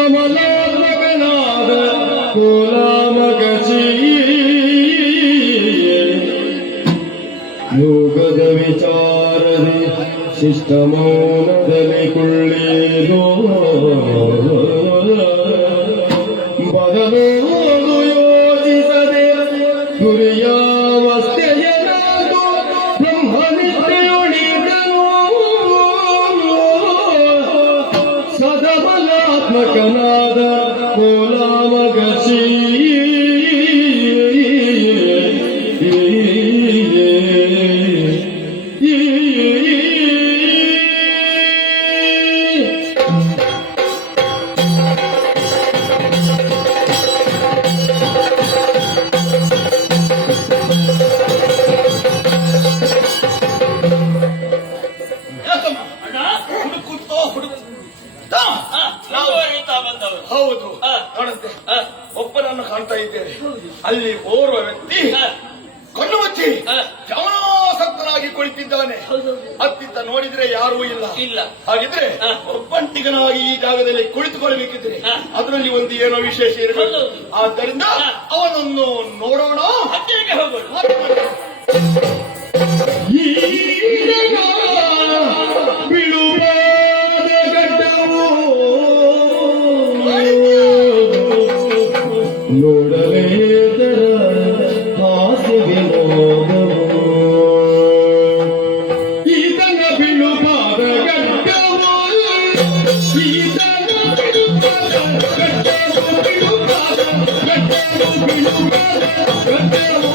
ಸದಮಲಾತ್ಮಕನಾದ ಕೋಲಾಮಗಸಿ ಯೋಗದ ವಿಚಾರದಿ ಶಿಷ್ಟ ಮೌನದಲ್ಲಿ ಕುಳ್ಳಿರೋ ಬದಲೋದು ಯೋಚಿಸದೆ ಗುರಿಯಾವಸ್ಥೆಯನಾದು ಬ್ರಹ್ಮನಿತ್ಯೊಳಿದನು ಸದಬಲಾತ್ಮಕನಾದ ಕೋಲಾಮಗಸಿ ಹೌದು ನೋಡಂತೆ ಒಬ್ಬನನ್ನು ಕಾಣ್ತಾ ಇದ್ದೇನೆ. ಅಲ್ಲಿ ಓರ್ವ ವ್ಯಕ್ತಿ ಕಣ್ಣು ಮುಚ್ಚಿ ಗಮನಾಸಕ್ತನಾಗಿ ಕುಳಿತಿದ್ದಾನೆ. ಅತ್ತಿತ್ತ ನೋಡಿದ್ರೆ ಯಾರೂ ಇಲ್ಲ. ಹಾಗಿದ್ರೆ ಒಬ್ಬಂಟಿಗನಾಗಿ ಈ ಜಾಗದಲ್ಲಿ ಕುಳಿತುಕೊಳ್ಳಬೇಕಿದ್ರೆ ಅದರಲ್ಲಿ ಒಂದು ಏನೋ ವಿಶೇಷ ಇರಬೇಕು. ಆದ್ದರಿಂದ ಅವನನ್ನು ನೋಡೋಣ. ನೋಡಲೇತರ ಹಾಸ್ಯಗೆ ನೋಡವು ಈತನ ಬಿಳುಪಾದ ಗಡ್ಡವು ಈತನ ಬಿಳುಪಾದ ಗಡ್ಡವು ಬಿಳುಪಾದ ಗಡ್ಡವು ಬಿಳುಪಾದ ಗಡ್ಡವು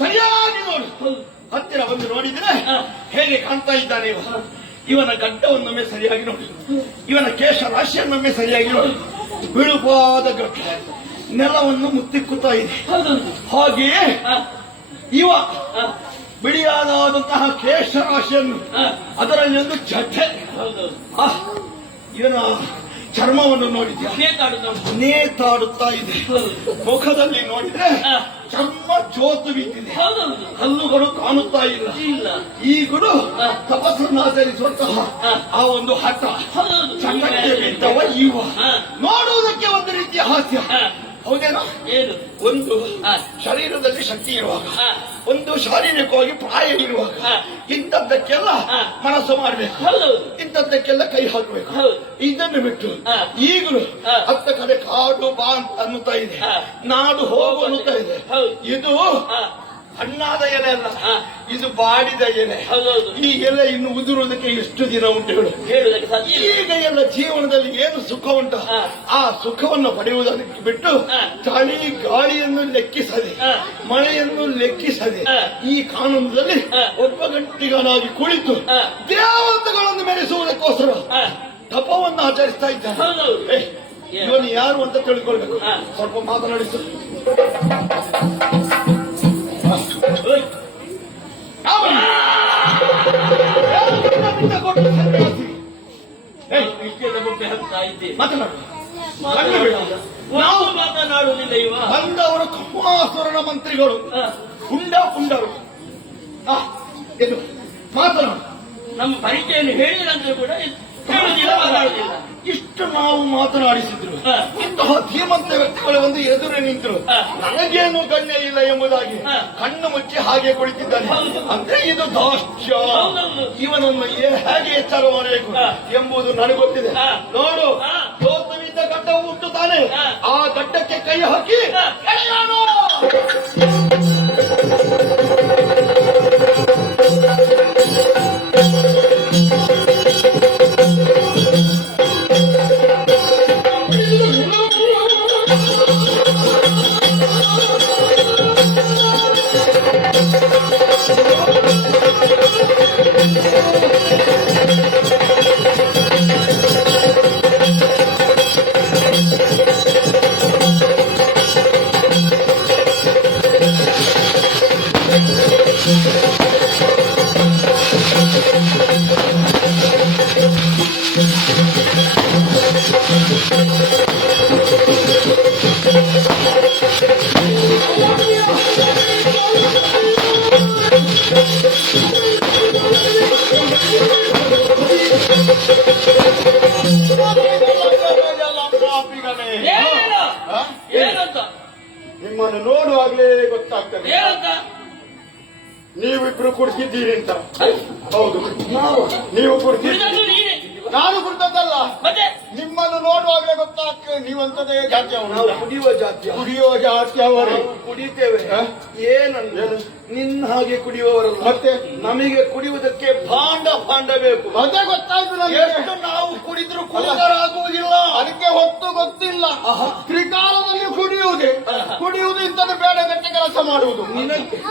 ಸರಿಯಾಗಿ ನೋಡು. ಹತ್ತಿರ ಬಂದು ನೋಡಿದ್ರೆ ಹೇಗೆ ಕಾಣ್ತಾ ಇದ್ದಾನೆ ಇವ. ಇವನ ಗಡ್ಡವನ್ನೊಮ್ಮೆ ಸರಿಯಾಗಿ ನೋಡಿ, ಇವನ ಕೇಶ ರಾಶಿಯನ್ನೊಮ್ಮೆ ಸರಿಯಾಗಿ ನೋಡಿ. ಬಿಳುಪಾದ ಗಡ್ಡ ನೆಲವನ್ನು ಮುತ್ತಿಕ್ಕುತ್ತಾ ಇದೆ. ಹಾಗೆಯೇ ಇವ ಬಿಳಿಯಾದಂತಹ ಕೇಶ ರಾಶಿಯನ್ನು ಅದರಲ್ಲಿ ಒಂದು ಜಡ್ಡೆ. ಇವನ ಚರ್ಮವನ್ನು ನೋಡಿದ್ಯಾ? ನೇತಾಡುತ್ತಾ ಇದೆ. ಮುಖದಲ್ಲಿ ನೋಡಿದ್ರೆ ಚರ್ಮ ಜೋತು ಬಿದ್ದಿದೆ, ಹಲ್ಲುಗಳು ಕಾಣುತ್ತಾ ಇಲ್ಲ. ಈಗಲೂ ಕಂಪಾಸನ್ನು ಆಚರಿಸುವಂತಹ ಆ ಒಂದು ಹಠ ಚಟಕ್ಕೆ ಬಿದ್ದವ ಇವ ನೋಡುವುದಕ್ಕೆ ಒಂದು ರೀತಿಯ ಹಾಸ್ಯ ಹೌದೇನೋ. ಏನು ಒಂದು ಶರೀರದಲ್ಲಿ ಶಕ್ತಿ ಇರುವಾಗ, ಒಂದು ಶಾರೀರಿಕವಾಗಿ ಪ್ರಾಯ ಇರುವಾಗ ಇಂಥದ್ದಕ್ಕೆಲ್ಲ ಮನಸ್ಸು ಮಾಡಬೇಕು, ಇಂಥದ್ದಕ್ಕೆಲ್ಲ ಕೈ ಹಾಕಬೇಕು. ಇದನ್ನು ಬಿಟ್ಟು ಈಗಲೂ ಹತ್ತ ಕಡೆ ಕಾಡು ಬಾ ಅಂತ ಅನ್ನುತ್ತಾ ಇದೆ, ನಾಡು ಹೋಗು ಅನ್ನುತ್ತಾ ಇದೆ. ಇದು ಹಣ್ಣಾದ ಎಲೆ ಅಲ್ಲ, ಇದು ಬಾಡಿದ ಎಲೆ. ಈ ಎಲೆ ಇನ್ನು ಉದುರುವುದಕ್ಕೆ ಎಷ್ಟು ದಿನ ಉಂಟು ಹೇಳುವುದಕ್ಕೆ ಸಾಧ್ಯ. ಈಗ ಎಲ್ಲ ಜೀವನದಲ್ಲಿ ಏನು ಸುಖ ಉಂಟು ಆ ಸುಖವನ್ನು ಪಡೆಯುವುದಕ್ಕೆ ಬಿಟ್ಟು ಚಳಿ ಗಾಳಿಯನ್ನು ಲೆಕ್ಕಿಸದೆ, ಮಳೆಯನ್ನು ಲೆಕ್ಕಿಸದೆ ಈ ಕಾನೂನದಲ್ಲಿ ಒಬ್ಬ ಗಂಟಿಗನಾಗಿ ಕುಳಿತು ದೇವತೆಗಳನ್ನು ಮೆರೆಸುವುದಕ್ಕೋಸ್ಕರ ತಪವನ್ನು ಆಚರಿಸ್ತಾ ಇದ್ದಾನೆ. ಇವನು ಯಾರು ಅಂತ ತಿಳ್ಕೊಳ್ಬೇಕು. ಸ್ವಲ್ಪ ಮಾತನಾಡಿಸು. ನಾವು ಮಾತನಾಡುವುದಿಲ್ಲ. ಇವ ಬಂದವರು ಕಮ್ಮಾಸುರನ ಮಂತ್ರಿಗಳು, ಪುಂಡರು. ಇದು ಮಾತನಾಡು. ನಮ್ಮ ಪರಿಚಯನ್ನು ಹೇಳಿದಂತೆ ಕೂಡ ಹೇಳುವುದಿಲ್ಲ, ಮಾತಾಡುವುದಿಲ್ಲ. ಇಷ್ಟು ನಾವು ಮಾತನಾಡಿಸಿದ್ರು ಇಂತಹ ಧೀಮಂತ ವ್ಯಕ್ತಿಗಳು ಒಂದು ಎದುರು ನಿಂತರು. ನನಗೇನು ಗಣ್ಯ ಇಲ್ಲ ಎಂಬುದಾಗಿ ಕಣ್ಣು ಮುಚ್ಚಿ ಹಾಗೆ ಕುಳಿತಿದ್ದಾನೆ. ಅಂದ್ರೆ ಇದು ದಾಷ್ಟ್ಯ. ಇವನನ್ನು ಹೇಗೆ ಎಚ್ಚರ ಮಾಡಬೇಕು ಎಂಬುದು ನನಗೆ ಗೊತ್ತಿದೆ. ನೋಡು, ಸೋತವಿದ್ದ ಗಡ್ಡವು ಹುಟ್ಟುತ್ತಾನೆ, ಆ ಗಡ್ಡಕ್ಕೆ ಕೈ ಹಾಕಿ ಎಳೆಯೋನು. ಏನಂತ ನಿಮ್ಮನ್ನು ನೋಡುವಾಗಲೇ ಗೊತ್ತಾಗ್ತದೆ ಏನಂತ ನೀವಿಬ್ರು ಕುಡಿಸಿದ್ದೀರಿ ಅಂತ. ಹೌದು, ನೀವು ಕುಡಿಸಿದ್ದೀರಿ, ನೀನೆ ನಾನು ಕುಡಿದದ್ದಲ್ಲ. ಮತ್ತೆ ನಿಮ್ಮನ್ನು ನೋಡುವಾಗಲೇ ಗೊತ್ತಾಗ್ತದೆ ನೀವಂತದೇ ಜಾತಿ. ನಾವು ಕುಡಿಯುವ ಜಾತಿ, ಕುಡಿಯುವ ಜಾತಿ ಅವರು. ಕುಡಿತೇವೆ. ಏನನ್ನು ನಿನ್ನ ಹಾಗೆ ಕುಡಿಯುವವರಲ್ಲ. ಮತ್ತೆ ನಮಗೆ ಕುಡಿಯುವುದಕ್ಕೆ ಭಾಂಡ ಬೇಕು. ಅದೇ ಗೊತ್ತಾಯ್ತು ನನಗೆ. ಎಷ್ಟು ನಾವು ಕುಡಿದ್ರು ಕುಡಿದರಾಗುವುದಿಲ್ಲ. ಅದಕ್ಕೆ ಹೊತ್ತು ಗೊತ್ತಿಲ್ಲ. ತ್ರಿಕಾಲದಲ್ಲಿ ಕುಡಿಯುವುದು ಇಂಥದ್ದು ಬೇಡ, ಗಟ್ಟಿ ಕೆಲಸ ಮಾಡುವುದು.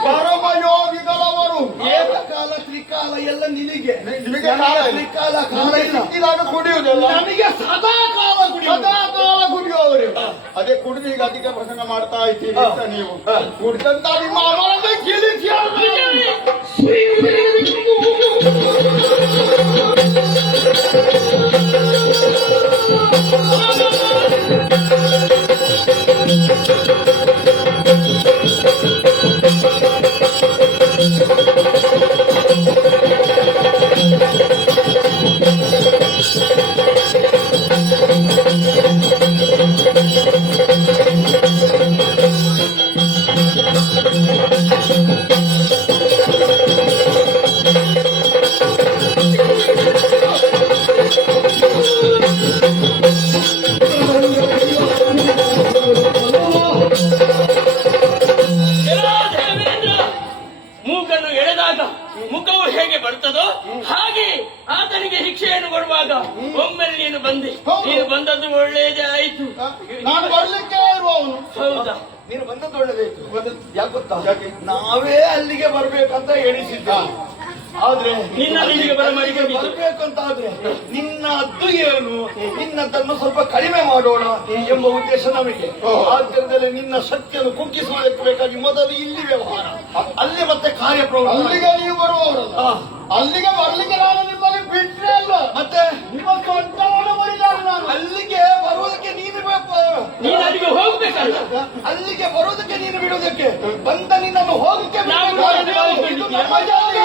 ಪರಮಯೋಗಿಗಳವರು ಏಕಕಾಲ ತ್ರಿಕಾಲ ಎಲ್ಲ ನಿನಗೆ. ನಿಮಗೆ ಕಾಲ ಇಲ್ಲ. ತ್ರಿಕಾಲ ಕಾಲ ಇಲ್ಲ. ಸಿಕ್ಕಿದಾಗ ಕುಡಿಯುವುದಿಲ್ಲ, ನನಗೆ ಸದಾ ಕಾಲ ಕುಡಿಯುವವರು. ಅದೇ ಕುಡಿದು ಈಗ ಅಧಿಕ ಪ್ರಸಂಗ ಮಾಡ್ತಾ ಇದ್ದೀರಿ ಅಂತ ನೀವು ಕುಡಿದಂತ ನಿಮ್ಮ ಅಮರತೆ ಗಿಳಿಸಿ ಮೂಗನ್ನು ಎಳೆದಾಗ ಮುಖವು ಹೇಗೆ ಬರ್ತದೋ ಹಾಗೆ ಆತನಿಗೆ ಶಿಕ್ಷೆಯನ್ನು ಕೊಡುವಾಗ ಒಮ್ಮೆಲೆ ನೀನು ಬಂದದ್ದು ಒಳ್ಳೇದೇ ಆಯ್ತು. ನಾನು ಬರ್ಲಿಕ್ಕೆ ಇರುವವನು. ಹೌದಾ? ನೀನು ಬಂದದ್ದು ಒಳ್ಳೆದಾಯ್ತು. ಯಾಕೆ ಗೊತ್ತಾ, ನಾವೇ ಅಲ್ಲಿಗೆ ಬರ್ಬೇಕಂತ ಎಣಿಸಿದ್ದೆ. ಆದ್ರೆ ನಿನ್ನ ಇಲ್ಲಿಗೆ ಬರ್ಬೇಕಂತ ಆದ್ರೆ ನಿನ್ನ ಅದ್ದು ಏನು, ನಿನ್ನದನ್ನು ಸ್ವಲ್ಪ ಕಡಿಮೆ ಮಾಡೋಣ ಎಂಬ ಉದ್ದೇಶ ನಮಗೆ. ಆದ್ದರಿಂದ ನಿನ್ನ ಶಕ್ತಿಯನ್ನು ಕುಗ್ಗಿಸುವುದಕ್ಕೆ ಬೇಕಾಗಿ ಮೊದಲು ಇಲ್ಲಿ ವ್ಯವಹಾರ, ಅಲ್ಲಿ ಮತ್ತೆ ಕಾರ್ಯಪ್ರವೃತ್ತಿ. ಅಲ್ಲಿಗೆ ನೀವು ಬರುವವರಲ್ಲ, ಅಲ್ಲಿಗೆ ಬರ್ಲಿಕ್ಕೆ ನಾನು ನಿಮ್ಮಲ್ಲಿ ಬಿಟ್ರೆ ಅಲ್ಲ. ಮತ್ತೆ ನಿಮ್ಮ ಸ್ವಂತವನ್ನು ಬರಿದಾರೆ ನಾನು. ಅಲ್ಲಿಗೆ ಬರುವುದಕ್ಕೆ ನೀನು ನೀನು ಅಲ್ಲಿಗೆ ಹೋಗ್ಬೇಕಲ್ಲ. ಅಲ್ಲಿಗೆ ಬರುವುದಕ್ಕೆ ನೀನು ಬಿಡುವುದಕ್ಕೆ ಬಂದ ನಿನ್ನನ್ನು ಹೋಗಕ್ಕೆ ನಾವು ಬಿಡಬೇಕು. ಇದು ನಮ್ಮ ಜಾಗ.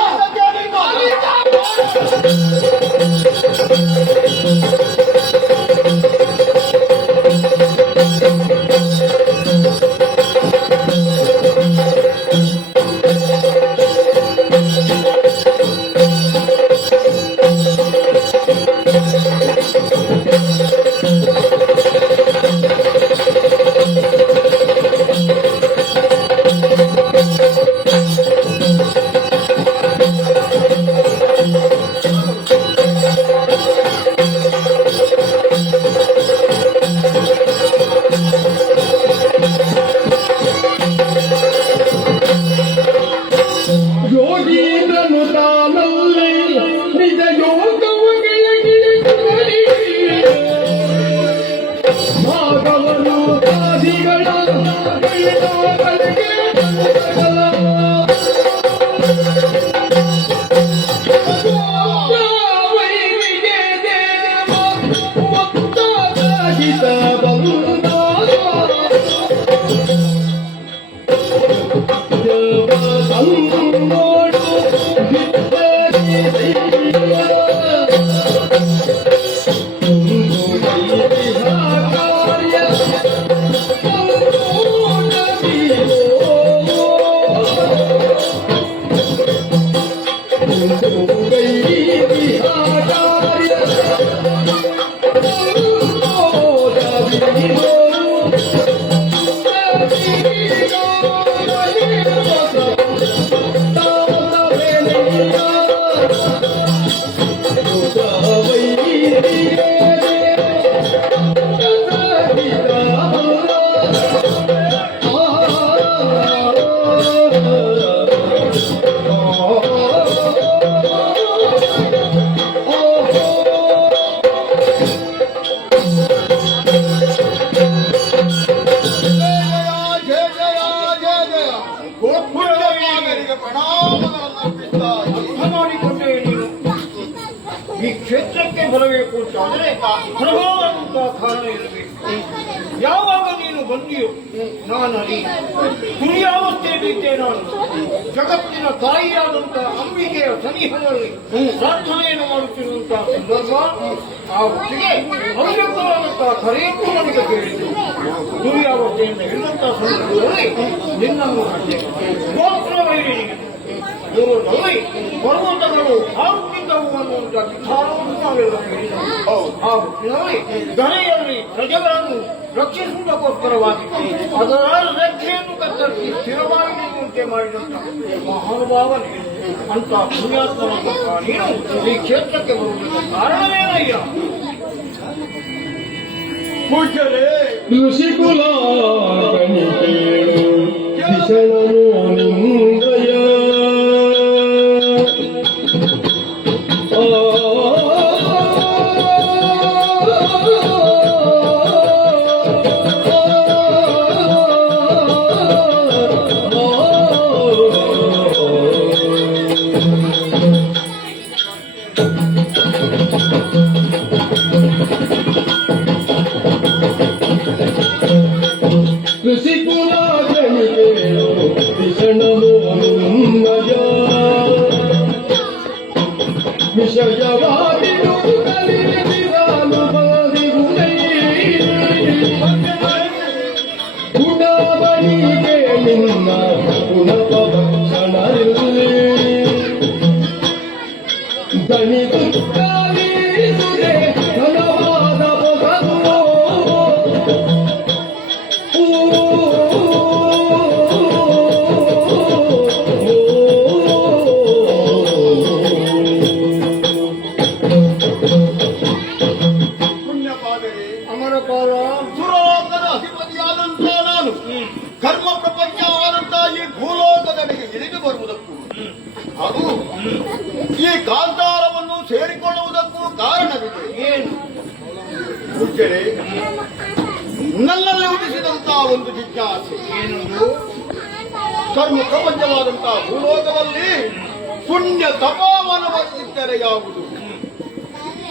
ಜಯ ಜಯ ಜಯ ಜಯ ಪುಣ್ಯವಾದರಿಗೆ ಪ್ರಣಾಮಗಳನ್ನು ಅರ್ಪಿಸ್ತಾ ಇದ್ದೀನಿ. ಅರ್ಥ ಮಾಡಿಕೊಂಡೆ ನೀನು ಈ ಕ್ಷೇತ್ರಕ್ಕೆ ಬರಬೇಕು ಅಂತಾದರೆ ಪ್ರಭಾವಂತ ಕಾರಣ ಇರಬೇಕು. ಯಾವಾಗ ನೀನು ಬಂದಿಯೋ ನಾನು ಅಲ್ಲಿ ತುಳಿಯಾವಸ್ಥೆಯಲ್ಲಿದ್ದೆ. ನಾನು ಜಗತ್ತಿನ ತಾಯಿಯಾದಂತ ಅಂಬಿಕೆಯ ಸನಿಹದಲ್ಲಿ ಪ್ರಾರ್ಥನೆಯನ್ನು ಮಾಡುತ್ತಿರುವಂತಹ ಸಂದರ್ಭ ಆ ಹೊತ್ತಿಗೆ ಅವ್ಯಕ್ತವಾದಂತಹ ಕರೆಯನ್ನು ನನಗೆ ಕೇಳಿತು. ತುಳಿಯಾವಸ್ಥೆಯಿಂದ ಇರುವಂತಹ ಸಂದರ್ಭದಲ್ಲಿ ನಿನ್ನನ್ನು ಕಂಡೆ. ಗೋತ್ರವೈರಿಗೆ ದೂರದಲ್ಲಿ ಪರ್ವತಗಳು ಹಾರುತ್ತಿದ್ದವು ಅನ್ನುವಂಥ ವಿಚಾರವನ್ನು ನಾವೆಲ್ಲ ಕೇಳಿದೆವು. ಆ ಹೊತ್ತಿನಲ್ಲಿ ಗಣೆಯಲ್ಲಿ ಪ್ರಜೆಗಳನ್ನು ರಕ್ಷಿಸುವುದಕ್ಕೋಸ್ಕರವಾಗಿತ್ತು. ಅದರ ರೆಕ್ಕೆಯನ್ನು ಕತ್ತರಿಸಿ ಸ್ಥಿರವಾಗಿ ನಿಲ್ಲುವಂತೆ ಮಾಡಿದಂತ ಮಹಾನುಭಾವನೆ ಅಂತ ಪುಣ್ಯಾತ್ಮನಾದಂತಹ ನೀನು ಈ ಕ್ಷೇತ್ರಕ್ಕೆ ಬರುವುದಕ್ಕೆ ಕಾರಣವೇನಯ್ಯ? ಪೂಜ್ಯರೇ, ಋಷಿಕುಲ ಕಣಿಕೇಳು ಕಿಶಣನು ನಿಂದಯ ಋಷಿಕುಲ ಕಣಿಕೇಳು ಕಿಶಣನು ನಿಂದಯ ವಿಷಯವಾದಿರುವುದು ಕಲಿಸಿದಾನು ಬಾದಿಗುಣೈ ಗುಣವನಿಗೆ ನಿನ್ನ ಗುಣಪಭಕ್ಷಣರಿಲ್ಲಿ ದಣಿದುತ್ತಾಲಿಸುರೆ ಘನವಾದ ಬಸದು ಪುಣ್ಯಪಾದರೇ, ಅಮರಪಾದ ಸುರಲೋಕದ ಅಧಿಪತಿಯಾದಂತ ನಾನು ಕರ್ಮ ಪ್ರಪಂಚವಾದಂತಹ ಈ ಭೂಲೋಕದಡೆಗೆ ಇಳಿದು ಬರುವುದಕ್ಕೂ ಹಾಗೂ ಈ ಕಾಂತಾರವನ್ನು ಸೇರಿಕೊಳ್ಳುವುದಕ್ಕೂ ಕಾರಣವಿದೆ. ಏನು? ಪೂಜ್ಯರೇ, ನನ್ನಲ್ಲಿ ಉದಿಸಿದಂತಹ ಒಂದು ಜಿಜ್ಞಾಸೆ ಏನದು? ಕರ್ಮ ಪ್ರಪಂಚವಾದಂತಹ ಭೂಲೋಕದಲ್ಲಿ ಪುಣ್ಯ ತಪೋವನವಾಗಿದ್ದರೆ ಯಾವುದು?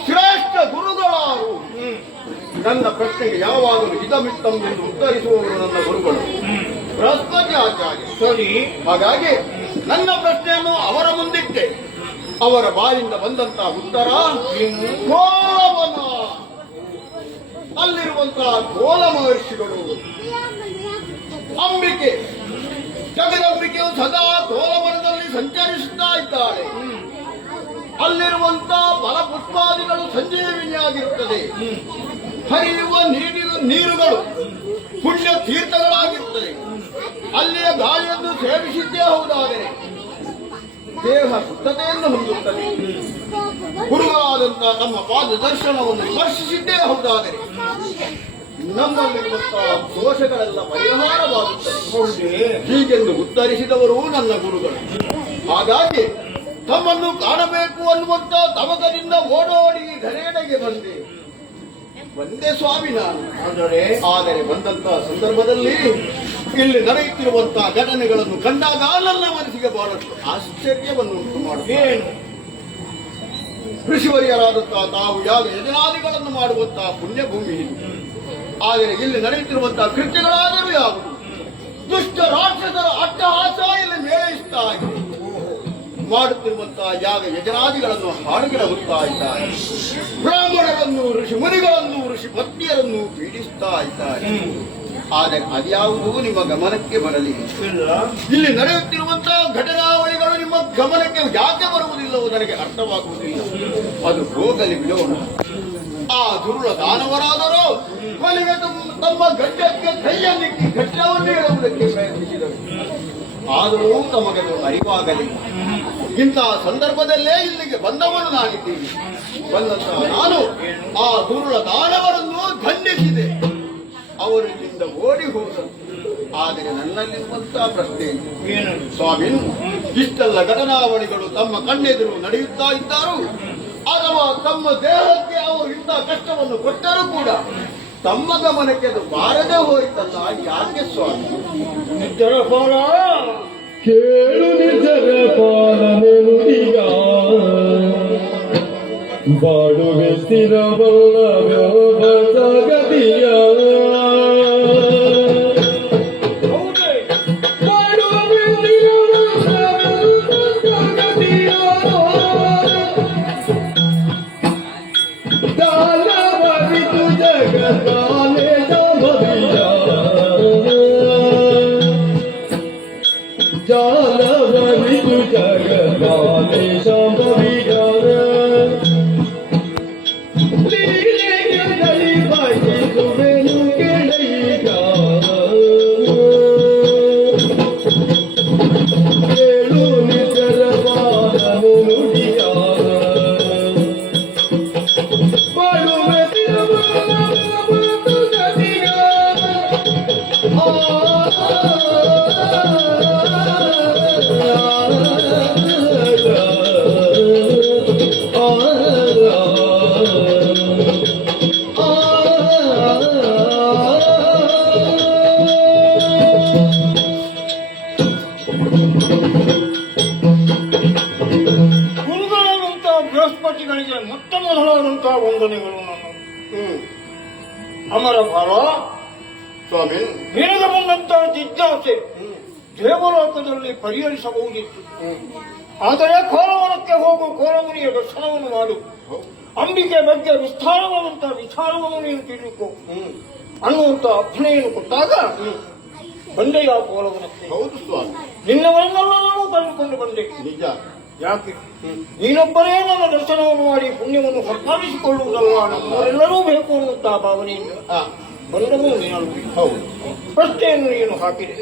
ಶ್ರೇಷ್ಠ ಗುರುಗಳಾರು? ನನ್ನ ಪ್ರಶ್ನೆಗೆ ಯಾವಾಗಲೂ ಇದಮಿತ್ತಂ ಎಂದು ಉತ್ತರಿಸುವವರು ನನ್ನ ಗುರುಗಳು ಬೃಹಸ್ಪತಿ ಆಚಾರ್ಯ. ಸರಿ. ಹಾಗಾಗಿ ನನ್ನ ಪ್ರಶ್ನೆಯನ್ನು ಅವರ ಮುಂದಿಟ್ಟೆ. ಅವರ ಬಾಯಿಂದ ಬಂದಂತಹ ಉತ್ತರ ಗೋಲವನ. ಅಲ್ಲಿರುವಂತಹ ಗೋಲ ಮಹರ್ಷಿಗಳು ಅಂಬಿಕೆ ಜಗದಂಬಿಕೆಯು ಸದಾ ಗೋಲವನದಲ್ಲಿ ಸಂಚರಿಸುತ್ತಾ ಇದ್ದಾಳೆ. ಅಲ್ಲಿರುವಂತಹ ಫಲಪುಷ್ಪಾದಿಗಳು ಸಂಜೀವಿನಿಯಾಗಿರುತ್ತದೆ. ಹರಿಯುವ ನೀರುಗಳು ಪುಣ್ಯ ತೀರ್ಥಗಳಾಗಿರುತ್ತದೆ. ಅಲ್ಲಿಯ ಗಾಳಿಯನ್ನು ಸೇವಿಸಿದ್ದೇ ಹೌದಾದರೆ ದೇಹ ಶುದ್ಧತೆಯನ್ನು ಹೊಂದುತ್ತದೆ. ಗುರುಗಳಾದಂತಹ ತಮ್ಮ ಪಾದ ದರ್ಶನವನ್ನು ಸ್ಪರ್ಶಿಸಿದ್ದೇ ಹೌದಾದರೆ ನಮ್ಮಲ್ಲಿರುವಂತಹ ದೋಷಗಳೆಲ್ಲ ಪರಿಹಾರವಾಗುತ್ತದೆ. ಹೌದೇ? ಹೀಗೆಂದು ಉತ್ತರಿಸಿದವರು ನನ್ನ ಗುರುಗಳು. ಹಾಗಾಗಿ ತಮ್ಮನ್ನು ಕಾಣಬೇಕು ಅನ್ನುವಂತ ತಮಕದಿಂದ ಓಡೋಡಿ ಘನೆಯಡೆಗೆ ಬಂದೆ ಸ್ವಾಮಿ ನಾನು. ಆದರೆ ಬಂದಂತಹ ಸಂದರ್ಭದಲ್ಲಿ ಇಲ್ಲಿ ನಡೆಯುತ್ತಿರುವಂತಹ ಘಟನೆಗಳನ್ನು ಕಂಡಾಗ ನನ್ನ ಮನಸ್ಸಿಗೆ ಬಹಳಷ್ಟು ಆಶ್ಚರ್ಯವನ್ನು ಉಂಟು ಮಾಡುತ್ತೆ. ಏನು? ಋಷಿವರ್ಯರಾದಂತಹ ತಾವು ಯಾವ ಯಜನಾದಿಗಳನ್ನು ಮಾಡುವಂತಹ ಪುಣ್ಯಭೂಮಿ ಇದು. ಆದರೆ ಇಲ್ಲಿ ನಡೆಯುತ್ತಿರುವಂತಹ ಕೃತ್ಯಗಳಾದರೂ ಯಾವುದು? ದುಷ್ಟ ರಾಕ್ಷಸರ ಅಟ್ಟಹಾಸ ಇಲ್ಲಿ ಮೇಳೈಸ್ತಾ ಇದೆ. ಮಾಡುತ್ತಿರುವಂತಹ ಯಾಗ ಯಜನಾದಿಗಳನ್ನು ಹಾಡುಗಳ ಹುಡುಕ್ತಾ ಇದ್ದಾರೆ. ಬ್ರಾಹ್ಮಣರನ್ನು ಋಷಿ ಮುನಿಗಳನ್ನು ಋಷಿ ಪತ್ನಿಯರನ್ನು ಪೀಡಿಸ್ತಾ ಇದ್ದಾರೆ. ಆದರೆ ಅದ್ಯಾವುದೂ ನಿಮ್ಮ ಗಮನಕ್ಕೆ ಬರಲಿ. ಇಲ್ಲಿ ನಡೆಯುತ್ತಿರುವಂತಹ ಘಟನಾವಳಿಗಳು ನಿಮ್ಮ ಗಮನಕ್ಕೆ ಯಾಕೆ ಬರುವುದಿಲ್ಲವೋ ನನಗೆ ಅರ್ಥವಾಗುವುದಿಲ್ಲ. ಅದು ಹೋಗಲಿ ಬಿಡೋಣ. ಆ ದುರುಳ ದಾನವರಾದರೂ ಕೊನೆಗೆ ತಮ್ಮ ಗಡ್ಡಕ್ಕೆ ಕೈಯನ್ನಿಕ್ಕಿ ಘಟ್ಟವನ್ನು ಹೇಳುವುದಕ್ಕೆ ಪ್ರಯತ್ನಿಸಿದರು. ಆದರೂ ತಮಗದು ಅರಿವಾಗಲಿಲ್ಲ. ಇಂತಹ ಸಂದರ್ಭದಲ್ಲೇ ಇಲ್ಲಿಗೆ ಬಂದವನು ನಾನಿದ್ದೀನಿ. ಬಂದಂತಹ ನಾನು ಆ ದುರುಳ ದಾನವರನ್ನು ದಂಡಿಸಿದೆ. ಅವರು ಇಲ್ಲಿಂದ ಓಡಿ ಹೋದರು. ಆದರೆ ನನ್ನಲ್ಲಿರುವಂತಹ ಪ್ರಶ್ನೆ ಏನು ಸ್ವಾಮಿ, ಇಷ್ಟೆಲ್ಲ ಘಟನಾವಳಿಗಳು ತಮ್ಮ ಕಣ್ಣೆದುರು ನಡೆಯುತ್ತಾ ಇದ್ದಾರು ಅಥವಾ ತಮ್ಮ ದೇಹಕ್ಕೆ ಅವರು ಇಂತಹ ಕಷ್ಟವನ್ನು ಕೊಟ್ಟರೂ ಕೂಡ ತಮ್ಮ ಗಮನಕ್ಕೆ ಅದು ಬಾರದೆ ಹೋಯಿತಲ್ಲ, ಯಾಕೆ ಸ್ವಾಮಿ? ಕೇಳು ನಿಜರ ಪಾಲನೆ ನುಡಿಗ ಬಾಡುವೆ ಸ್ಥಿರವಲ್ಲ ವ್ಯವಗತಿಯ ಬಾಡುವೆ ಸ್ಥಿರವಲ್ಲ ದಾನವರಿತು ಜಗತ್ತಾನೆ ಸಂಭವಿಯ ಜಾಲವರಿತು ಜಗತ್ತಾನೆ ಸಂಭವಿಯ ಲೀಲೆಗೆ ನಡಿ ಬಯಸುವೆನು ಕೆಳಗ ಕೇಳು ನಿಜರ ಪಾಲನೆ ನುಡಿಯ ಬಾಳುವೆ ತಿರುಗತಿಯ ಗುರುಗಳಾದಂತಹ ಬೃಹಸ್ಪತಿಗಳಿಗೆ ಮೊಟ್ಟ ಮೊದಲಾದಂತಹ ವಂದನೆಗಳು ನನ್ನ ಅಮರ ಭಾವ. ಸ್ವಾಮಿ, ನಿನಗೆ ಬಂದಂತಹ ಜಿಜ್ಞಾಸೆ ದೇವಲೋಕದಲ್ಲಿ ಪರಿಹರಿಸಬಹುದಿತ್ತು. ಆದರೆ ಕೋಲವನಕ್ಕೆ ಹೋಗು, ಕೋಲಮುನಿಯ ದರ್ಶನವನ್ನು ಮಾಡು, ಅಂಬಿಕೆ ಬಗ್ಗೆ ವಿಸ್ತಾರವಾದಂತಹ ವಿಚಾರವನ್ನು ನೀನು ತಿಳಿದುಕೋ ಅನ್ನುವಂತ ಅಪ್ಪಣೆಯನ್ನು ಕೊಟ್ಟಾಗ ಬಂದೆಯ ಕೋಲವನಕ್ಕೆ. ಹೌದು ಸ್ವಾಮಿ, ನಿನ್ನವನ್ನೆಲ್ಲ ನಾನು ಕಂಡುಕೊಂಡು ಬಂದೆ. ನಿಜ. ಯಾಕೆ ನೀನೊಬ್ಬರೇ ನನ್ನ ದರ್ಶನವನ್ನು ಮಾಡಿ ಪುಣ್ಯವನ್ನು ಸಂಪಾದಿಸಿಕೊಳ್ಳುವುದಲ್ವಾ, ನಮ್ಮವರೆಲ್ಲರೂ ಬೇಕು ಅನ್ನುವಂತಹ ಭಾವನೆಯಿಂದ ಬಂದವು ನೀನು. ಹೌದು. ಪ್ರಶ್ನೆಯನ್ನು ನೀನು ಹಾಕಿದೆ.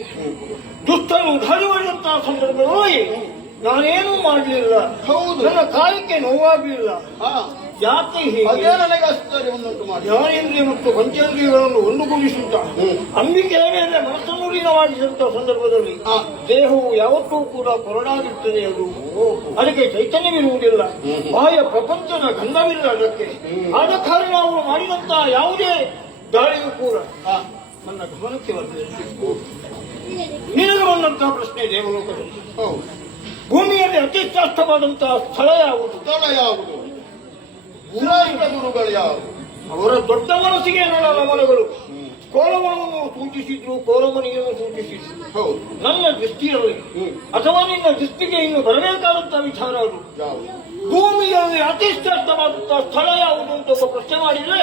ದುಷ್ಟರು ಧರಿವಂತಹ ಸಂದರ್ಭದಲ್ಲಿ ನಾನೇನೂ ಮಾಡಲಿಲ್ಲ. ಹೌದು. ನನ್ನ ಕಾಲಕ್ಕೆ ನೋವಾಗಲಿಲ್ಲ. ಯಾಕೆ ಹೀಗೆ? ಅದೇ ನನಗೆ ಆಶ್ಚರ್ಯವನ್ನುಂಟು ಮಾಡಿ. ಜ್ಞಾನೇಂದ್ರಿಯ ಮತ್ತು ಪಂಚೇಂದ್ರಿಯಗಳನ್ನು ಒಂದುಗೂಡಿಸುತ್ತ ಅಂಬಿಕೆಯ ಮೇಲೆ ಮನಸ್ಸನ್ನು ಲೀನವಾಗಿಸಿದಂತಹ ಸಂದರ್ಭದಲ್ಲಿ ದೇಹವು ಯಾವತ್ತೂ ಕೂಡ ಕೊರಡಾಗಿರುತ್ತದೆ. ಅದು ಅದಕ್ಕೆ ಚೈತನ್ಯವಿರುವುದಿಲ್ಲ, ಬಾಹ್ಯ ಪ್ರಪಂಚದ ಗಂಧವಿಲ್ಲ ಅದಕ್ಕೆ. ಆದ ಕಾರಣ ಅವರು ಮಾಡಿದಂತಹ ಯಾವುದೇ ದಾಳಿಯೂ ಕೂಡ ನನ್ನ ಗಮನಕ್ಕೆ ಬರ್ತದೆ. ನಿನಗೆ ಬಂದಂತಹ ಪ್ರಶ್ನೆ ದೇವಲೋಕದಲ್ಲಿ ಭೂಮಿಯಲ್ಲಿ ಅತಿ ಶ್ರೇಷ್ಠವಾದಂತಹ ಸ್ಥಳ ಯಾವುದು? ಸ್ಥಳ ಯಾವುದು? ಶ್ರೇಷ್ಠ ಗುರುಗಳು ಯಾರು? ಅವರ ದೊಡ್ಡ ಮನಸ್ಸಿಗೆ ನನ್ನ ಗಮನಗಳು ಕೋಲಮನವನ್ನು ಸೂಚಿಸಿದ್ರು, ಕೋಲಮನಿಯನ್ನು ಸೂಚಿಸಿದ್ರು. ಹೌದು. ನನ್ನ ದೃಷ್ಟಿಯಲ್ಲಿ ಅಥವಾ ನಿನ್ನ ದೃಷ್ಟಿಗೆ ಇನ್ನು ಬರಬೇಕಾದಂತಹ ವಿಚಾರ ಅದು. ಭೂಮಿಯಲ್ಲಿ ಅತಿ ಶ್ರೇಷ್ಠವಾದಂತಹ ಸ್ಥಳ ಯಾವುದು ಅಂತ ಒಬ್ಬ ಪ್ರಶ್ನೆ ಮಾಡಿದ್ರೆ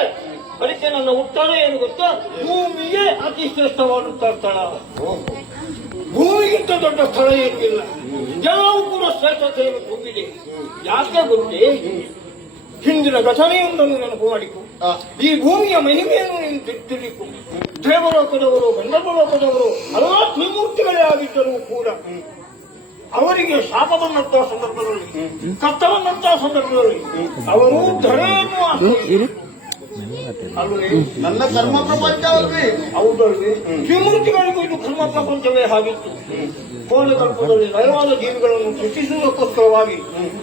ಅದಕ್ಕೆ ನನ್ನ ಉತ್ತರ ಏನು ಗೊತ್ತಾ? ಭೂಮಿಗೆ ಅತಿ ಶ್ರೇಷ್ಠವಾದಂತಹ ಸ್ಥಳ. ಭೂಮಿಗಿಂತ ದೊಡ್ಡ ಸ್ಥಳ ಏನಿಲ್ಲ. ಎಲ್ಲವೂ ಕೂಡ ಶ್ರೇಷ್ಠತೆಯನ್ನು ತುಂಬಿದೆ. ಯಾಕೆ ಗೊತ್ತೇ? ಹಿಂದಿನ ಘಟನೆಯೊಂದನ್ನು ನೆನಪು ಮಾಡಿಕೊ. ಈ ಭೂಮಿಯ ಮಹಿಮೆಯನ್ನು ನೀನು ತಿಳಿಕು. ದೇವಲೋಕದವರು, ಗಂಧರ್ವಲೋಕದವರು ಹಲವಾರು ತ್ರಿಮೂರ್ತಿಗಳೇ ಆಗಿದ್ದರೂ ಕೂಡ ಅವರಿಗೆ ಶಾಪ ಬಂದಂತಹ ಸಂದರ್ಭದಲ್ಲಿ, ಕಷ್ಟ ಬಂದಂತಹ ಸಂದರ್ಭದಲ್ಲಿ ಅವರು ಧರೆಯನ್ನು ಅಲ್ವೇ? ನನ್ನ ಕರ್ಮ ಪ್ರಪಂಚ ಅಲ್ವೇ? ಹೌದಲ್ವೇ? ತ್ರಿಮೂರ್ತಿಗಳಿಗೂ ಇದು ಕರ್ಮ ಪ್ರಪಂಚವೇ ಆಗಿತ್ತು. ಕೋಲಕಲ್ಪದಲ್ಲಿ ಲಯವಾದ ಜೀವಿಗಳನ್ನು ಸೃಷ್ಟಿಸುವುದಕ್ಕೋಸ್ಕರವಾಗಿ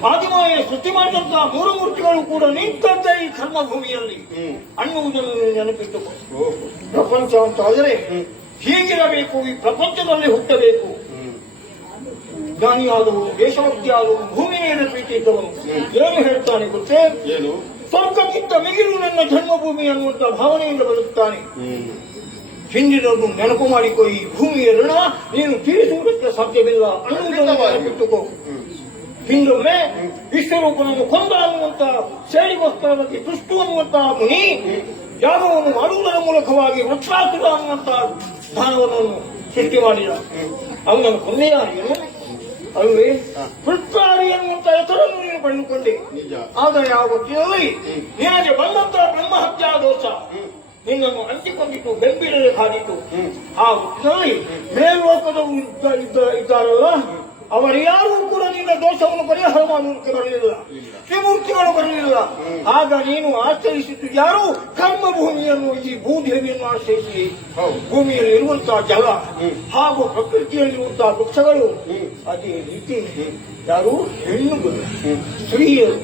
ಆದಿಮಾಯ ಸೃಷ್ಟಿ ಮಾಡಿದಂತಹ ಮೂರು ಮೂರ್ತಿಗಳು ಕೂಡ ನಿಂತಂತೆ ಈ ಕರ್ಮಭೂಮಿಯಲ್ಲಿ ಅನ್ನುವುದನ್ನು ನೆನಪಿಟ್ಟುಕೋ. ಪ್ರಪಂಚ ಅಂತ ಆದರೆ ಹೀಗಿರಬೇಕು, ಈ ಪ್ರಪಂಚದಲ್ಲಿ ಹುಟ್ಟಬೇಕು. ಜ್ಞಾನಿಯಾದವನು, ದೇಶಭಕ್ತಿಯಾದವನು, ಭೂಮಿ ಮೇಲೆ ಪ್ರೀತಿ ಇದ್ದವನು ಏನು ಹೇಳ್ತಾನೆ ಗೊತ್ತೇ? ಏನು? ಸ್ವರ್ಗಕ್ಕಿಂತ ಮಿಗಿಲು ನನ್ನ ಜನ್ಮಭೂಮಿ ಅನ್ನುವಂತಹ ಭಾವನೆಯಿಂದ ಬದುಕುತ್ತಾನೆ. ಹಿಂದಿನದು ನೆನಪು ಮಾಡಿಕೊ. ಈ ಭೂಮಿಯ ಋಣ ನೀನು ತೀರಿಸುವುದಕ್ಕೆ ಸಾಧ್ಯವಿಲ್ಲ ಅನ್ನುವುದನ್ನು ನೆನಪಿಟ್ಟುಕೋ. ಹಿಂದೊಮ್ಮೆ ವಿಶ್ವರೂಪನನ್ನು ಕೊಂದ ಅನ್ನುವಂತ ಸೇಡಿಗೋಸ್ಕರ ಬಗ್ಗೆ ದುಷ್ಟು ಅನ್ನುವಂತಹ ಮುನಿ ಯಾಗವನ್ನು ಮಾಡುವುದರ ಮೂಲಕವಾಗಿ ವೃಕ್ಷಾಸುರ ಅನ್ನುವಂತ ದಾನವನ್ನು ಸೃಷ್ಟಿ ಮಾಡಿದ. ಅವನನ್ನು ಕೊಂದೆಯಾರಿಯನು ಅಲ್ವೇ? ವೃಕ್ಷಾರಿ ಅನ್ನುವಂತ ಹೆಸರನ್ನು ನೀನು ಪಡೆದುಕೊಂಡೆ. ನಿಜ. ಆದರೆ ಆ ಹೊತ್ತಿನಲ್ಲಿ ನಿನಗೆ ಬಂದಂತಹ ಬ್ರಹ್ಮಹತ್ಯಾ ದೋಷ ನಿನ್ನನ್ನು ಅಂಟಿಕೊಂಡಿದ್ದು ಬೆಂಬಿಡದೆ ಕಾದಿತ್ತು. ಆ ಹೊತ್ತಿನಲ್ಲಿ ಮೇಲ್ಲೋಕದವರು ಇದ್ದಾರಲ್ಲ, ಅವರ್ಯಾರೂ ಕೂಡ ನಿನ್ನ ದೋಷವನ್ನು ಪರಿಹಾರ ಮಾಡುವುದಕ್ಕೆ ಬರಲಿಲ್ಲ, ತ್ರಿಮೂರ್ತಿಗಳು ಬರಲಿಲ್ಲ. ಆಗ ನೀನು ಆಶ್ರಯಿಸಿದ್ದು ಯಾರು? ಕರ್ಮಭೂಮಿಯನ್ನು, ಈ ಭೂದೇವಿಯನ್ನು ಆಶ್ರಯಿಸಿ ಭೂಮಿಯಲ್ಲಿ ಇರುವಂತಹ ಜಲ ಹಾಗೂ ಪ್ರಕೃತಿಯಲ್ಲಿರುವಂತಹ ವೃಕ್ಷಗಳು. ಅದೇ ರೀತಿ ಯಾರು? ಹೆಣ್ಣುಗಳು, ಸ್ತ್ರೀಯರು,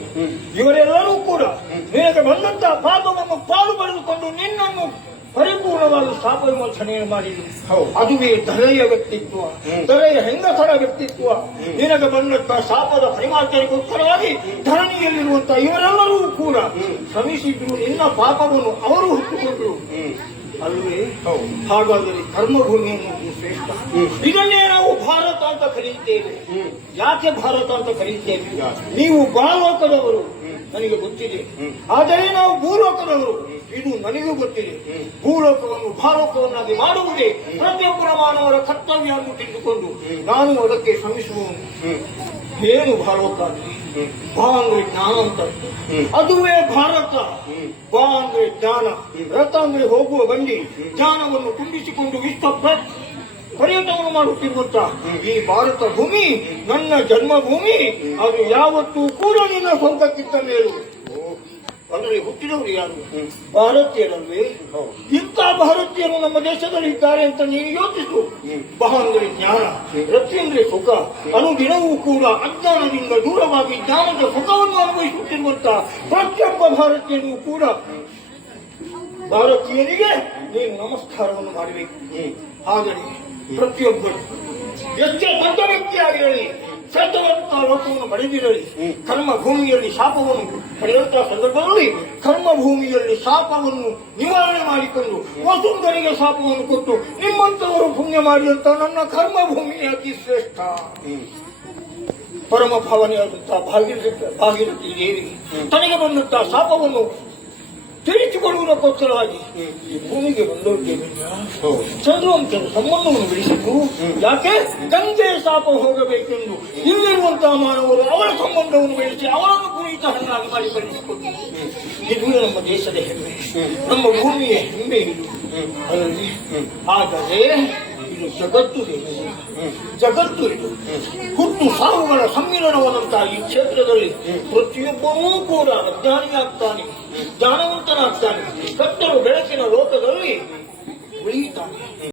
ಇವರೆಲ್ಲರೂ ಕೂಡ ನಿನಗೆ ಬಂದಂತಹ ಪಾಪವನ್ನು ಪಾಲು ಪಡೆದುಕೊಂಡು ನಿನ್ನನ್ನು ಪರಿಪೂರ್ಣವಾಗಿ ಶಾಪ ವಿಮೋಚನೆಯನ್ನು ಮಾಡಿದರು. ಅದುವೇ ಧರೆಯ ವ್ಯಕ್ತಿತ್ವ, ಧರೆಯ ಹೆಂಗಸರ ವ್ಯಕ್ತಿತ್ವ. ನಿನಗೆ ಬಂದಂತಹ ಶಾಪದ ಪರಿಮಾರ್ಜನೆಗೋಸ್ಕರವಾಗಿ ಧರಣಿಯಲ್ಲಿರುವಂತಹ ಇವರೆಲ್ಲರೂ ಕೂಡ ಶ್ರಮಿಸಿದ್ರು. ನಿನ್ನ ಪಾಪವನ್ನು ಅವರು ಹುಟ್ಟುಕೊಂಡರು ಅಲ್ವೇ? ಹಾಗಾದರೆ ಕರ್ಮಭೂಮಿಯನ್ನು ಶ್ರೇಷ್ಠ. ಇದನ್ನೇ ನಾವು ಭಾರತ ಅಂತ ಕರೆಯುತ್ತೇವೆ. ಯಾಕೆ ಭಾರತ ಅಂತ ಕರೆಯುತ್ತೇವೆ? ನೀವು ಬಾಲೋಕದವರು, ನನಗೆ ಗೊತ್ತಿದೆ. ಆದರೆ ನಾವು ಭೂಲೋಕದವರು, ಇದು ನನಗೂ ಗೊತ್ತಿದೆ. ಭೂಲೋಕವನ್ನು ಭಾರತವನ್ನಾಗಿ ಮಾಡುವುದೇ ಪ್ರತಿಯೊಬ್ಬರ ಮಾನವರ ಕರ್ತವ್ಯವನ್ನು ತಿಳಿದುಕೊಂಡು ನಾನು ಅದಕ್ಕೆ ಶ್ರಮಿಸುವವನು. ಏನು ಭಾರತ? ಬಾ ಅಂದ್ರೆ ಜ್ಞಾನ ಅಂತ, ಅದುವೇ ಭಾರತ. ಬಾ ಅಂದ್ರೆ ಜ್ಞಾನ, ರಥ ಅಂದ್ರೆ ಹೋಗುವ ಬಂಡಿ. ಜ್ಞಾನವನ್ನು ತುಂಬಿಸಿಕೊಂಡು ವಿಶ್ವ ಪರ್ಯಟನವನ್ನು ಮಾಡುತ್ತಿರುವಂತ ಈ ಭಾರತ ಭೂಮಿ ನನ್ನ ಜನ್ಮಭೂಮಿ. ಅದು ಯಾವತ್ತೂ ಕೂಡ ನಿನ್ನ ಸ್ವಂತಕ್ಕಿಂತ ಮೇಲು. ಅದರಲ್ಲಿ ಹುಟ್ಟಿದವರು ಯಾರು? ಭಾರತೀಯರಲ್ವೇ? ಇಂಥ ಭಾರತೀಯರು ನಮ್ಮ ದೇಶದಲ್ಲಿ ಇದ್ದಾರೆ ಅಂತ ನೀನು ಯೋಚಿಸು. ಬಹ ಅಂದ್ರೆ ಜ್ಞಾನ, ರತಿ ಅಂದ್ರೆ ಸುಖ. ಅನುದಿನವೂ ಕೂಡ ಅಜ್ಞಾನದಿಂದ ದೂರವಾಗಿ ಜ್ಞಾನದ ಸುಖವನ್ನು ಅನುಭವಿಸುತ್ತಿರುವಂತಹ ಪ್ರತಿಯೊಬ್ಬ ಭಾರತೀಯನೂ ಕೂಡ ಭಾರತೀಯರಿಗೆ ನೀನು ನಮಸ್ಕಾರವನ್ನು ಮಾಡಬೇಕು. ಆದರೆ ಪ್ರತಿಯೊಬ್ಬರು ಎಷ್ಟೇ ದೊಡ್ಡ ವ್ಯಕ್ತಿಯಾಗಿರಲಿ, ಶ್ರದ್ಧವಂತಹ ಲೋಕವನ್ನು ಪಡೆದಿರಲಿ, ಕರ್ಮಭೂಮಿಯಲ್ಲಿ ಶಾಪವನ್ನು ಪಡೆಯುವಂತಹ ಸಂದರ್ಭದಲ್ಲಿ ಕರ್ಮಭೂಮಿಯಲ್ಲಿ ಶಾಪವನ್ನು ನಿವಾರಣೆ ಮಾಡಿಕೊಂಡು ವಸುಂಧರಿಗೆ ಶಾಪವನ್ನು ಕೊಟ್ಟು ನಿಮ್ಮಂತವರು ಪುಣ್ಯ ಮಾಡಿದಂತ ನನ್ನ ಕರ್ಮಭೂಮಿ ಅತಿ ಶ್ರೇಷ್ಠ. ಪರಮ ಭಾವನೆಯಾದಂತಹ ಭಾಗೀರಥಿ ದೇವಿ ತನಗೆ ಬಂದಂತಹ ಶಾಪವನ್ನು ತಿಳಿಸಿಕೊಳ್ಳುವುದಕ್ಕೋಸ್ಕರವಾಗಿ ಈ ಭೂಮಿಗೆ ಬಂದೋದ್ದೇವೆ. ಚಂದ್ರವಂಶದ ಸಂಬಂಧವನ್ನು ಬೆಳೆಸಿದ್ದು ಯಾಕೆ? ಗಂಗೆ ಶಾಪ ಹೋಗಬೇಕೆಂದು ಇಲ್ಲಿರುವಂತಹ ಮಾನವರು ಅವರ ಸಂಬಂಧವನ್ನು ಬೆಳೆಸಿ ಅವರನ್ನು ಪುನೀತ ಹಣ್ಣಾಗಿ ಮಾಡಿ ಕಳಿಸಿಕೊಟ್ಟು ಇದು ನಮ್ಮ ದೇಶದ ಹೆಮ್ಮೆ, ನಮ್ಮ ಭೂಮಿಯ ಹೆಮ್ಮೆ ಇದು. ಅದರಲ್ಲಿ ಆದರೆ ಇದು ಜಗತ್ತು ಜಗತ್ತು ಇದು ಹುಟ್ಟು ಸಾವುಗಳ ಸಮ್ಮಿಲನವಾದಂತಹ ಈ ಕ್ಷೇತ್ರದಲ್ಲಿ ಪ್ರತಿಯೊಬ್ಬನೂ ಕೂಡ ಅಜ್ಞಾನಿಯಾಗ್ತಾನೆ, ಜ್ಞಾನವಂತನಾಗ್ತಾನೆ. ಕತ್ತಲು ಬೆಳಕಿನ ಲೋಕದಲ್ಲಿ ಉಳಿಯುತ್ತಾನೆ.